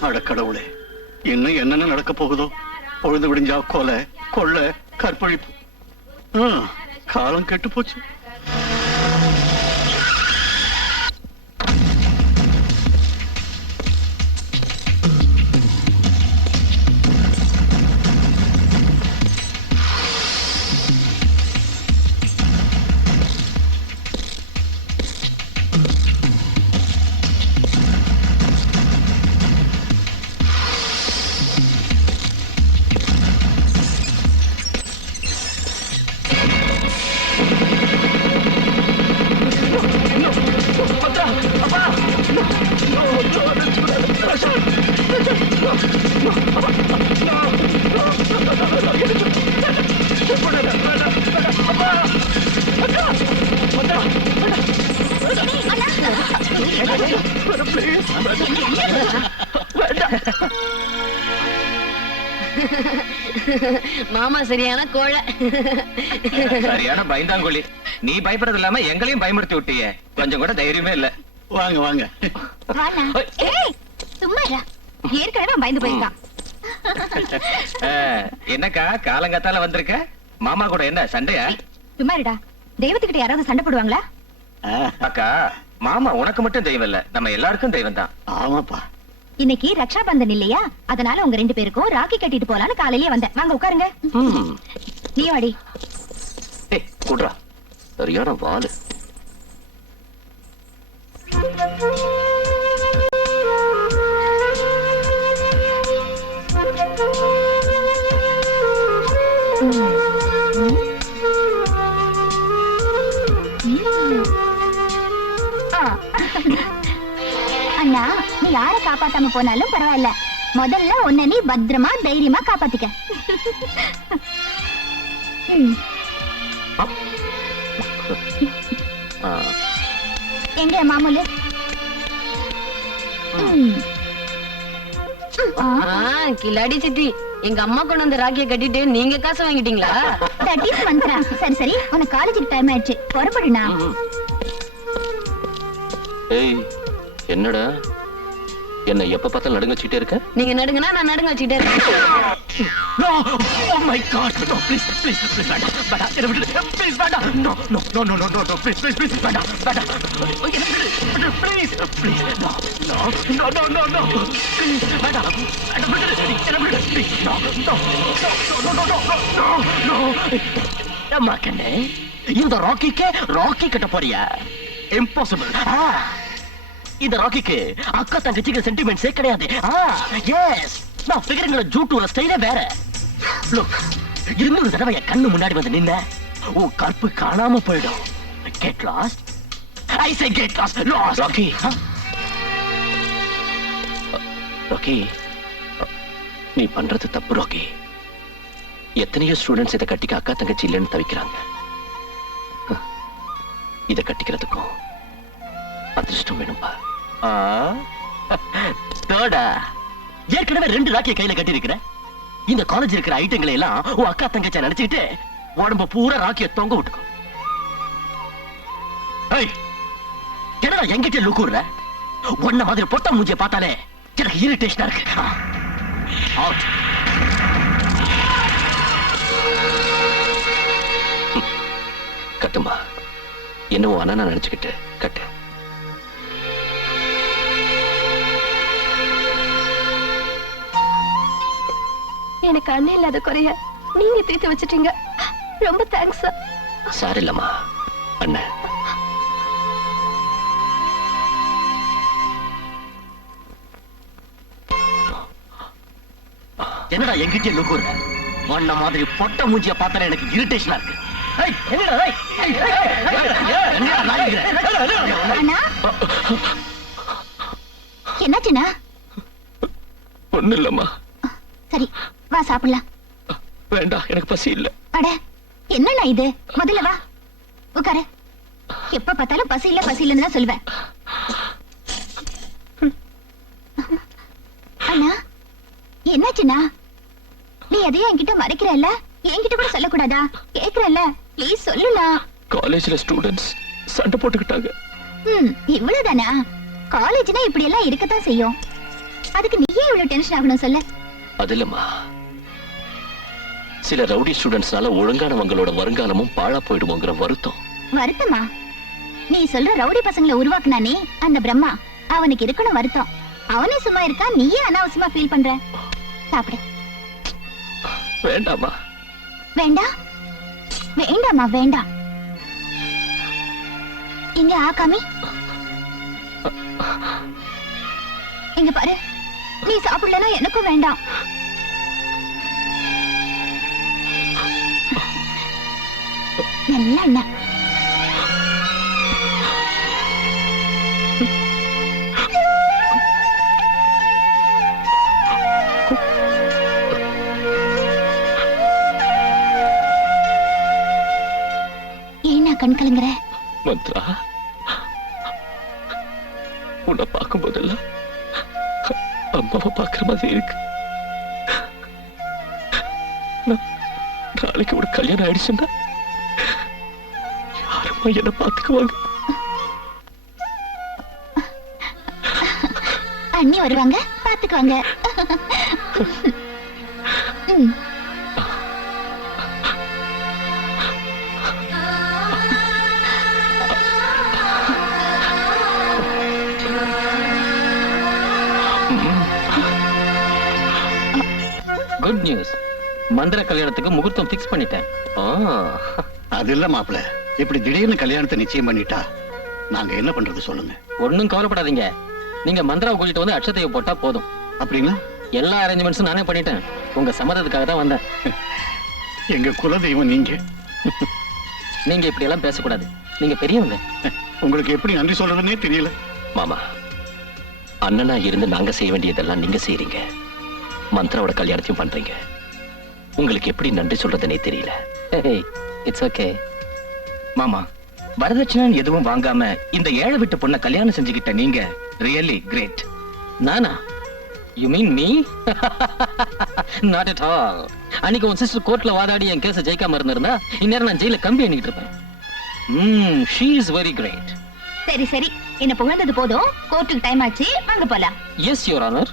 அடக்கடவுளே இன்னும் என்னென்ன நடக்க போகுதோ? பொழுது விடிஞ்சா கொலை கொள்ளை கற்பழிப்பு. காலம் கெட்டு போச்சு. மாமா சரியான கோழை. சரியான பயந்தாங்கொல்லி நீ பயப்படுறது இல்லாம எங்களையும் பயமுறுத்தி விட்டியே. கொஞ்சம் கூட தைரியமே இல்ல. வாங்க வாங்க. சும்மா. ஏற்கனவே பயந்து போயிருக்கான். என்னக்கா காலங்கத்தால வந்திருக்க? மாமா கூட என்ன சண்டையா? சும்மா இருடா. தெய்வத்துக்கிட்ட யாராவது சண்டை போடுவாங்களா? அக்கா மாமா உனக்கு மட்டும் தெய்வம் இல்ல. நம்ம எல்லாருக்கும் தெய்வம் தான். ஆமாப்பா. இன்னைக்கு ரக்ஷா பந்தன் இல்லையா? அதனால உங்க ரெண்டு பேருக்கும் ராக்கி கட்டிட்டு போலான்னு காலையிலேயே வந்தேன். வாங்க உட்காருங்க. நீ வாடி. குடுறா. சரியான வாலு காப்பாத்தாம போனாலும் பரவாயில்ல. முதல்ல உன்னை நீ பத்திரமா தைரியமா காப்பாத்திக்க. எங்க மாமூலு? கில்லாடி சித்தி. எங்க அம்மா கொண்டு வந்த ராக்கிய கட்டிட்டு நீங்க காசு வாங்கிட்டீங்களா? is மந்த்ரா. சரி சரி. உனக்கு காலேஜுக்கு டைம் ஆயிடுச்சு. புறப்படுண்ணா. ஏய் என்னடா? என்ன எப்ப பார்த்தா நடுங்க வச்சுட்டே இருக்க நீங்க நடுங்கனா நான் நடுங்க வச்சுட்டே இருக்கேன் no oh my god no please please please வேண்டாம் வேண்டாம் என்ன விடு ப்ளீஸ் வேண்டாம் no no no no no no please please please வேண்டாம் வேண்டாம் என்ன விடு please please no no no no no no please வேண்டாம் என்ன விடு என்ன விடு please no no no no no no no அம்மா கண்ணே இந்த ராக்கிக்கே ராக்கி கட்ட போறியா இம்பாசிபிள் ஆ இந்த ராக்கிக்கு அக்கா தங்கச்சிக்கு சென்டிமெண்ட்ஸே கிடையாது. எஸ் நான் ஃபிகருங்கிற ஜூட்டூர ஸ்டைலே வேற. லுக் இன்னொரு தடவை என் கண்ணு முன்னாடி வந்து நின்ன. உன் கற்பு காணாம போயிடும். Get lost I say get lost lost Rocky Rocky நீ பண்றது தப்பு ராக்கி எத்தனையோ ஸ்டூடெண்ட்ஸ் இதை கட்டிக்க அக்கா தங்கச்சி இல்லைன்னு தவிக்கிறாங்க. இதை கட்டிக்கிறதுக்கும் அதிர்ஷ்டம் வேணும்பா. தேர்டா ஏற்கனவே ரெண்டு ராக்கிய கையில கட்டி இந்த காலேஜ் இருக்கிற ஐட்டங்களை எல்லாம் உன் அக்கா தங்கச்சா நினைச்சுக்கிட்டு உடம்ப பூரா ராக்கிய தொங்க விட்டுக்கும் என்னடா எங்கிட்ட லுக்குற உன்ன மாதிரி பொட்ட மூஞ்சிய பார்த்தாலே எனக்கு இரிட்டேஷனா இருக்கு. அவுட் கட்டுமா என்னவோ அண்ணா அண்ணனா நினைச்சுக்கிட்டு கட்டு. எனக்கு அண்ணன் இல்லாத குறைய நீங்க தீர்த்து வச்சிட்டீங்க. ரொம்ப தேங்க்ஸ் சார் இல்லம்மா அண்ணன் என்னடா எங்கிட்ட லுக்குற உன்ன மாதிரி பொட்ட மூஞ்சிய பார்த்தாலே எனக்கு இரிட்டேஷனா இருக்கு. என்னாச்சுண்ணா? ஒண்ணு இல்லம்மா சரி. வா சாப்பிடலாம். வேண்டாம் எனக்கு பசி இல்ல. அட என்னண்ணா இது? முதல்ல வா. உட்காரு எப்ப பார்த்தாலும் பசி இல்ல பசி இல்லன்னு தான் சொல்லுவேன். அண்ணா என்னாச்சுண்ணா? நீ எதையும் என்கிட்ட மறைக்கிறல்ல? என்கிட்ட கூட சொல்லக்கூடாதா? கேக்குறல்ல? ப்ளீஸ் சொல்லுலாம் காலேஜ்ல ஸ்டூடெண்ட்ஸ் சண்டை போட்டுக்கிட்டாங்க. ம் இவ்வளவுதானா? காலேஜ்னா இப்படி எல்லாம் இருக்கத்தான் செய்யும். அதுக்கு நீயே இவ்வளவு டென்ஷன் ஆகணும் சொல்லு. அது இல்லம்மா. சில ரவுடி ஸ்டூடெண்ட்ஸ்னால ஒழுங்கானவங்களோட வருங்காலமும் பாழா போயிடுமோங்கிற வருத்தம். வருத்தமா? நீ சொல்ற ரவுடி பசங்களை உருவாக்குனானே அந்த பிரம்மா அவனுக்கு இருக்கணும் வருத்தம். அவனே சும்மா இருக்கா? நீயே அனாவசியமா ஃபீல் பண்ற? சாப்பிடு. வேண்டாமா வேண்டாம் வேண்டாமா வேண்டாம் இங்க ஆகாமி? இங்க பாரு. நீ சாப்பிடலனா எனக்கும் வேண்டாம். நல்ல அண்ணா ஏன்னா கண் கலங்குற? மந்த்ரா உன்னை பார்க்கும் போதெல்லாம் அம்மாவை பார்க்குற மாதிரி இருக்கு. நாளைக்கு ஒரு கல்யாணம் ஆயிடுச்சுன்னா யாரம்மா என்ன பார்த்துக்குவாங்க அண்ணி வருவாங்க பாத்துக்குவாங்க ம். குட் நியூஸ் மந்திர கல்யாணத்துக்கு முகூர்த்தம் ஃபிக்ஸ் பண்ணிட்டேன். அது இல்ல மாப்பிள இப்படி திடீர்னு கல்யாணத்தை நிச்சயம் பண்ணிட்டா நாங்க என்ன பண்றது சொல்லுங்க. ஒண்ணும் கவலைப்படாதீங்க. நீங்க மந்திராவை கூட்டிட்டு வந்து அட்சதையை போட்டா போதும். அப்படின்னா எல்லா அரேஞ்ச்மெண்ட்ஸும் நானே பண்ணிட்டேன். உங்க சம்மதத்துக்காக தான் வந்தேன். எங்க குலதெய்வம் நீங்க. நீங்க இப்படி எல்லாம் பேசக்கூடாது. நீங்க பெரியவங்க. உங்களுக்கு எப்படி நன்றி சொல்றதுன்னே தெரியல. மாமா அண்ணனா இருந்து நாங்க செய்ய வேண்டியதெல்லாம் நீங்க செய்றீங்க. மந்த்ராவோட கல்யாணத்தையும் பண்றீங்க. உங்களுக்கு எப்படி நன்றி சொல்றதுனே தெரியல. இட்ஸ் ஓகே மாமா வரதட்சணை எதுவும் வாங்காம இந்த ஏழை விட்டு பொண்ண கல்யாணம் செஞ்சுக்கிட்ட நீங்க ரியலி கிரேட் நானா? You mean me not at all அன்னைக்கு உன் சிஸ்டர் கோர்ட்ல வாதாடி என் கேஸ ஜெயிக்காம இருந்திருந்தா இந்நேரம் நான் ஜெயில கம்பி எண்ணிக்கிட்டு இருப்பேன். ம் ஷீ இஸ் வெரி கிரேட் சரி சரி. என்ன புகழ்ந்தது போதும். கோர்ட்டுக்கு டைம் ஆச்சு. வாங்க போலாம். எஸ் யுவர் ஆனர்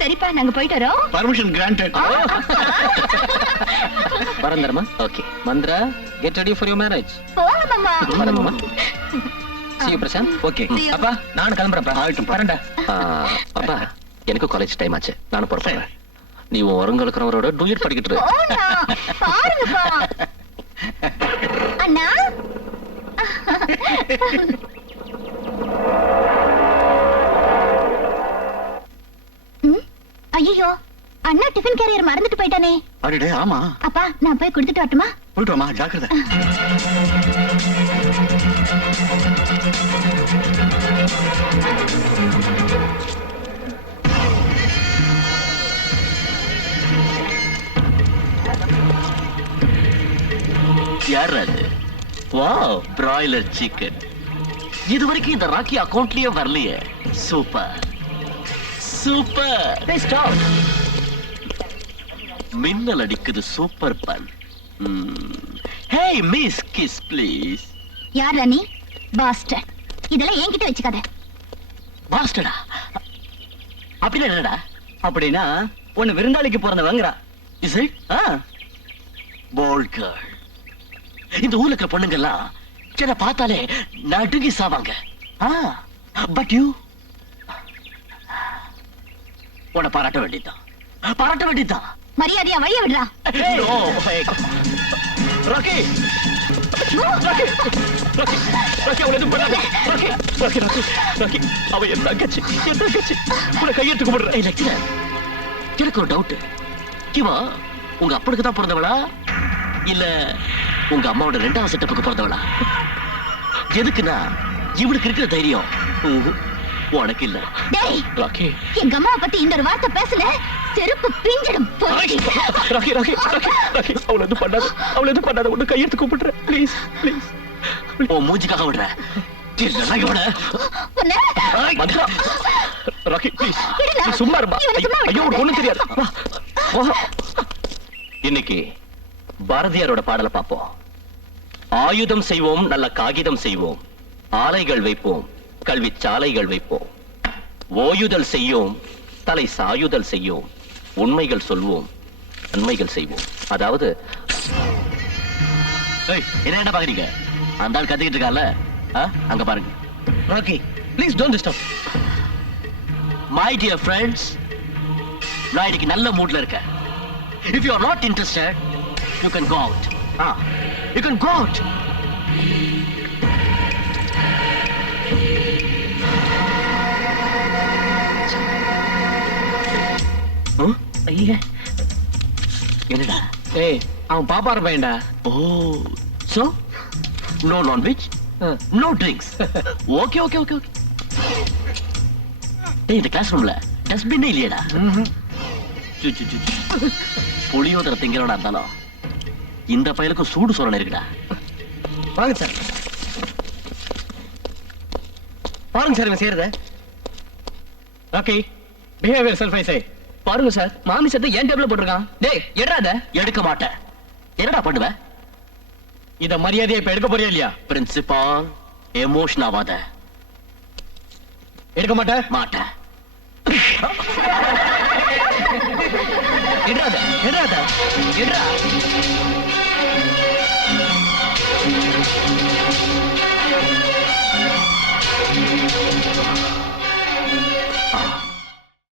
சரிப்பா நாங்க போயிட்டு வரோம். Permission granted பரந்தரமா okay Mandira get ready for your marriage போங்க மாமா வரமா See you, பிரசாந்த். You. அப்பா, நானும் கிளம்புறேன்ப்பா. ஆகட்டும். வரேன்டா. அப்பா எனக்கு காலேஜ் டைம் ஆச்சு நானும் புறப்படுறேன் நீ உன் டூயட் படிக்கிட்டு இரு. பாருங்கப்பா அண்ணா டிஃபன் கேரியர் மறந்துட்டு போயிட்டானே. அடடே ஆமா. அப்பா நான் போய் கொடுத்துட்டு வரட்டுமா? போயிட்டு வாமா ஜாக்கிரதை. யார் அது வாவ் பிராய்லர் சிக்கன் இது வரைக்கும் இந்த ராக்கி அக்கவுண்ட்லயே வரலையே. சூப்பர். சூப்பர். ஸ்டாப் மின்னல் அடிக்குது super fun hey miss kiss please யார் நீ பாஸ்டர் இதெல்லாம் என்கிட்ட வச்சுக்காத. பாஸ்டடா அப்படின்னா என்னடா? அப்படின்னா உன்னை விருந்தாளிக்கு பிறந்தவங்கிறா இஸ் இட் போல்ட் கேர்ள் இந்த ஊர்ல இருக்கிற பொண்ணுங்கெல்லாம் என்ன பார்த்தாலே நடுங்கி சாவாங்க. பட் யூ உன்னை பாராட்ட வேண்டியதுதான். பாராட்ட வேண்டியதுதான். மரியாதையா வழிய விடுறா. ராக்கி ராக்கி ராக்கி அவளை எதுவும் பண்ணாத. ராக்கி ராக்கி ராக்கி ராக்கி அவ என் தங்கச்சி. என் தங்கச்சி. உன்னை கையெடுத்து கும்பிடுறேன். ஏய் லட்சுமணன் எனக்கு ஒரு டவுட் இவா உங்க அப்பனுக்கு தான் பிறந்தவளா? இல்ல உங்க அம்மாவோட ரெண்டாவது செட்டப்புக்கு பிறந்தவளா? எதுக்குன்னா இவளுக்கு இருக்கிற தைரியம். உனக்கு இல்ல டேய் ராக்கி. எங்க அம்மாவை பத்தி இந்த ஒரு வார்த்தை பேசல? செருப்பு பிஞ்சிடும் Rocky Rocky Rocky Rocky Rocky அவளை எதுவும் பண்ணாத அவளை எதுவும் பண்ணாத ஒண்ணு கையெடுத்து கூப்பிடுறேன். ப்ளீஸ் ப்ளீஸ் ஓ மூஞ்சிக்காக விடுறேன். இல்லைன்னா விட உன்னை மதுரா ராக்கி ப்ளீஸ் விடுடா. நீ சும்மா ஐயோ. ஒண்ணும் தெரியாது. இன்னைக்கு பாரதியாரோட பாடலை பார்ப்போம். ஆயுதம் செய்வோம் நல்ல காகிதம் செய்வோம். ஆலைகள் வைப்போம். கல்வி சாலைகள் வைப்போம். ஓயுதல் செய்யோம் தலை சாயுதல் செய்யோம் உண்மைகள் சொல்வோம் நன்மைகள் செய்வோம். அதாவது ஏய், என்ன பாக்குறீங்க? அந்த ஆள் கத்திக்கிட்டு இருக்கால அங்க பாருங்க. Rocky please don't disturb my dear friends நான் இன்னைக்கு நல்ல மூட்ல இருக்கேன். If you are not interested you can go out ah you can go out ஐயா என்னடா? ஏய் அவன் பாப்பார பையன்டா. ஓ so no nonveg no drinks okay okay okay okay டேய் இந்த கிளாஸ் ரூம்ல டஸ்ட்பின் இல்லையடா. புளியோதரை திங்கிறவனா இருந்தாலும் இந்த பயலுக்கும் சூடு சோறன் இருக்குடா. வாங்க சார். பாருங்க சார் இவன் செய்யறத? ராக்கி பிஹேவியர் செல்ஃப் சே பாருங்க சார் மாமி சத்து ஏன் டேபிள்ல போட்டிருக்கான். டேய் எடுறாத. எடுக்க மாட்டேன். என்னடா பண்ணுவ? இத மரியாதையை இப்ப எடுக்க போறியா இல்லையா? பிரின்சிபால் எமோஷன் ஆகாத எடுக்க மாட்டேன் மாட்டேன். எடுறாத எடுறாத. எடுறா.